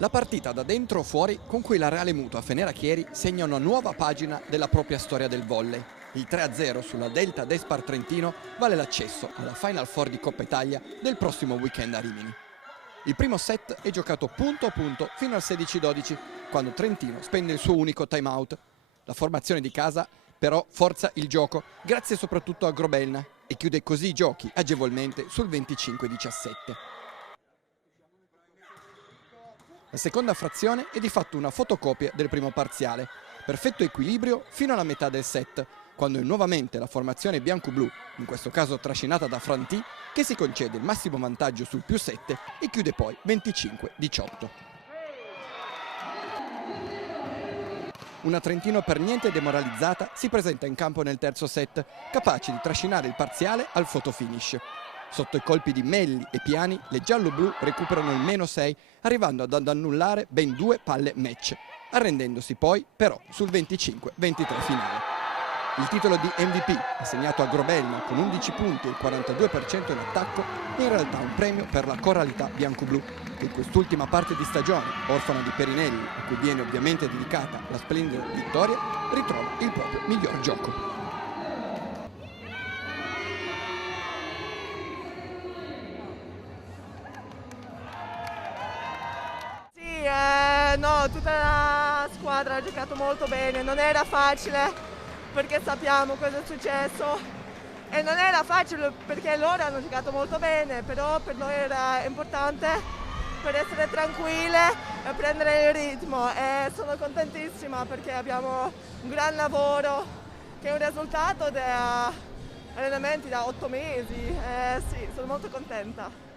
La partita da dentro o fuori con cui la Reale Mutua Fenera Chieri segna una nuova pagina della propria storia del volley. Il 3-0 sulla Delta Despar Trentino vale l'accesso alla Final Four di Coppa Italia del prossimo weekend a Rimini. Il primo set è giocato punto a punto fino al 16-12, quando Trentino spende il suo unico timeout. La formazione di casa però forza il gioco, grazie soprattutto a Grobelna, e chiude così i giochi agevolmente sul 25-17. La seconda frazione è di fatto una fotocopia del primo parziale. Perfetto equilibrio fino alla metà del set, quando è nuovamente la formazione bianco-blu, in questo caso trascinata da Franti, che si concede il massimo vantaggio sul +7 e chiude poi 25-18. Una Trentino per niente demoralizzata si presenta in campo nel terzo set, capace di trascinare il parziale al fotofinish. Sotto i colpi di Melli e Piani, le giallo-blu recuperano il -6, arrivando ad annullare ben 2 palle match, arrendendosi poi però sul 25-23 finale. Il titolo di MVP, assegnato a Grobelna con 11 punti e il 42% in attacco, è in realtà un premio per la coralità bianco-blu, che in quest'ultima parte di stagione, orfana di Perinelli, a cui viene ovviamente dedicata la splendida vittoria, ritrova il proprio miglior gioco. No, tutta la squadra ha giocato molto bene, non era facile perché sappiamo cosa è successo e non era facile perché loro hanno giocato molto bene, però per noi era importante per essere tranquille e prendere il ritmo e sono contentissima perché abbiamo un gran lavoro che è un risultato di allenamenti da 8 mesi e sì, sono molto contenta.